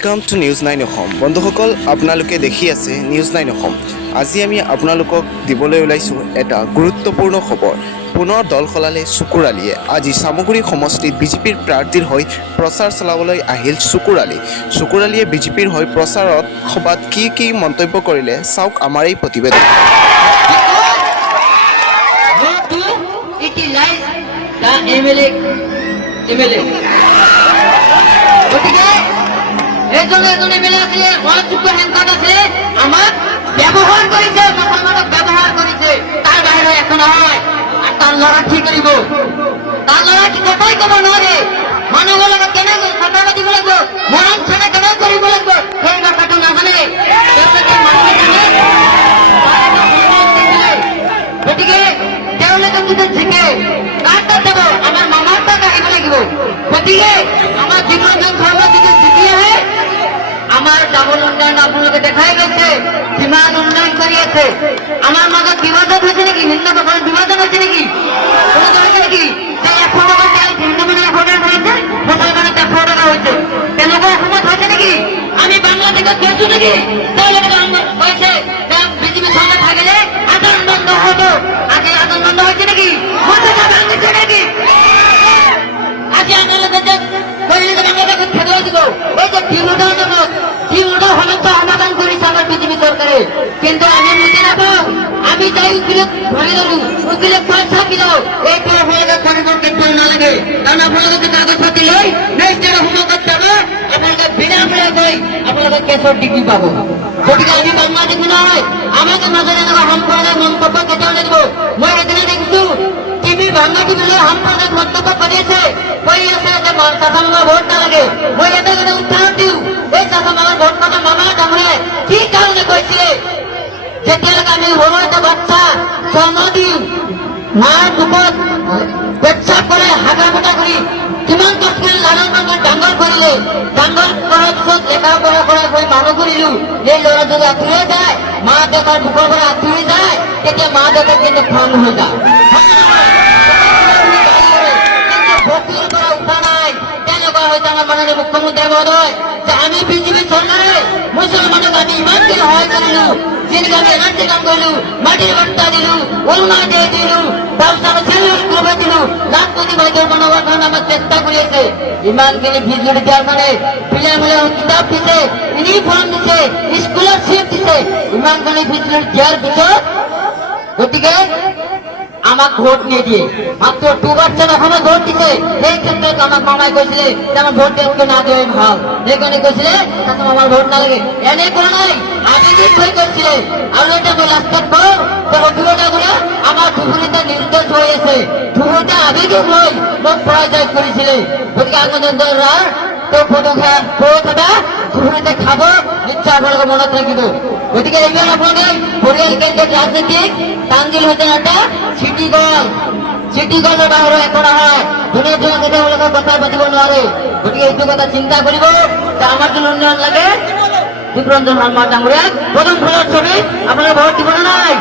Welcome to news 9 অসম। বন্ধুসকল, আপোনালোকে দেখি আছে নিউজ 9 অসম। আজি আমি আপোনালোকক দিবলৈ ওলাইছোঁ এটা গুৰুত্বপূৰ্ণ খবৰ। পুনৰ দল সলালে চকুৰ আলীয়ে। আজি চামগুৰি সমষ্টিত বিজেপিৰ প্ৰাৰ্থীৰ হৈ প্ৰচাৰ চলাবলৈ আহিল চকুৰ আলী। চকুৰ আলীয়ে বিজেপিৰ হৈ প্ৰচাৰত সভাত কি মন্তব্য কৰিলে চাওক আমাৰ এই প্ৰতিবেদন। এজন এমএলএ আছে, অযোগ্য হেনকাট আছে, আমাক ব্যবহার করেছে, মুসলমানক ব্যবহার করেছে, তার বাইরে এখন হয়। আর তার লড়া কি করিব, তার লড়া কি কথাই কব নয়। মানুষগুলোকে কেন সরকার দিব লাগবো, মরণ ছাড়া কেন করিব লাগবো, সেই ব্যাপারটা না জানে। গতিকে তেওঁলোকে যদি জিকে কারটা দেব, আমার মামার টাকা আহিব লাগিব। গতিকে আমার জীবন ধর্ম যদি জিকি আহে, আমার ডাবল উন্নয়ন আপনাকে দেখাই গেছে, যিমান উন্নয়ন কৰি আছে। আমার মাজত বিভাজন হয়েছে নাকি, হিন্দু মুসলমান বিভাজন হয়েছে নাকি, কোনো হয়েছে নাকি? যে 100 টাকা তেল হিন্দু মানে 100 টাকা হয়েছে, মুসলমানের 100 টাকা হয়েছে, তেনেকুৱা অসমত হয়েছে নাকি? আমি বাংলাদেশত গৈছো নাকি? তেওঁলোকে কৈছে বিজেপি সঙ্গে থাকিলে আদান বন্ধ হতো, আগে আদান বন্ধ হয়েছে নাকি? মতটা ভাঙিছে নাকি? আজি আপনাদের বাংলাদেশে খেতে দিব। ওই যে টিউডার নামক টিউডা সমস্যা সমাধান করেছে আমার বিজেপি সরকারে, কিন্তু আমি বুঝে নাপাও। আমি যাই উকিলে ধরে দেবো, উকিলে পয়সা কিলো এইটো আপনাদের কাগজ কিন্তু না লাগে, কারণ আপনাদের কাগজ পাতি লই নেক্সট যারা হোম করতে হবে আপনাদের বিনামূল্যে কই আপনাদের কেসর ডিগ্রি পাবো। গতিকে আমি বাংলাদেশ নয়, আমাকে নজরে এনেকুৱা সম্প্রদায় মন্তব্য কেতিয়াও নিদিব। মই এদিনে দেখিছো টিভি বাংলা টিভিলৈ সম্প্রদায় মন্তব্য কৰি আছে যে চাচামামাৰ ভোট নালাগে। মই এটা কথা উত্থান দিওঁ, এই চাচামামাৰ ভোট নামা মামা ডাঙৰে কি কাৰণে কৈছিলে? যেতিয়ালৈকে আমি সৰু এটা বাচ্চা জন্ম দিওঁ, মাৰ বুকত পেচাব কৰে, হাগা মোটা কৰি কিমান কষ্ট কৰি লালন পালন ডাঙৰ কৰিলে। ডাঙৰ কৰাৰ পিছত লেখা পঢ়া কৰাই হৈ মানুহ কৰিলো। এই ল'ৰা যদি আঁতৰি যায়, মা দেউতাৰ বুকৰ পৰা আঁতৰি যায়, তেতিয়া মা দেউতাক কিন্তু খং হৈ যায়। ভক্তিৰ পৰা উঠা নাই। তেনেকুৱা হৈছে আমাৰ মাননীয় মুখ্যমন্ত্ৰী মহোদয় যে আমি বিজেপি চৰকাৰে মুছলমানক আমি ইমানকে সহায় কৰিলো, যেনেকৈ আমি এনাৰ্জি কাম কৰিলো, মাটিৰ বৰ্তা দিলো, অৰুণোদয় দিলো, তাৰপিছত চেলুলাৰ গ্ৰুপ দিলো, লাখপতি বাইদেউ বনাবৰ কাৰণে আমাক চেষ্টা কৰি আছে। ইমানখিনি বিজুলী দিয়াৰ কাৰণে পিলামূলীয়া কিতাপ দিছে, ইউনিফৰ্ম দিছে, স্কলাৰশ্বিপ দিছে, ইমানখিনি বিজুলী দিয়াৰ পিছত গতিকে আমাক ভোট নিদিয়ে। মাত্র 2 বাচ্চার অসমত ভোট দিছে। সেই ক্ষেত্ৰত আমাক মামাই কৈছিলে যে আমার ভোট দিয়াতকৈ না দিয়াই ভাল। সেইকাৰণে কৈছিলে তাতে আমার ভোট নালাগে। এনে কোৱা নাই, আবেগিক হৈ কৈছিলে। আৰু এটা মই লাষ্টত কওঁ যে অভিজ্ঞতা করে আমার ধুবুৰীতে নির্দেশ হৈ আছে, ধুবুৰীতে আবেগিক হৈ মোক পৰাজয় কৰিছিলে। গতিকে আগন্তুক তেওঁ ফটোগ্ৰাফ ভোট এটা ধুবুৰীতে খাব, নিশ্চয় আপোনালোকে মনত ৰাখিব। গতিকে এইবাৰ আপোনালোকে পৰিয়াল কেন্দ্ৰিক ৰাজনীতিক তানজিল হোসেন এটা চিটি গলের বাহিরে এখন হয় দুনিয়ার জন্য কেতিয়াও কথা পাতিব নোৱাৰে। গতিকে এইটো কথা চিন্তা কৰিব যে আমার জন্য উন্নয়ন লাগে। দীপৰঞ্জন শৰ্মা ডাঙৰীয়াক প্ৰথম ফলৰ ছবি আপোনালোকে ভোট দিব নাই?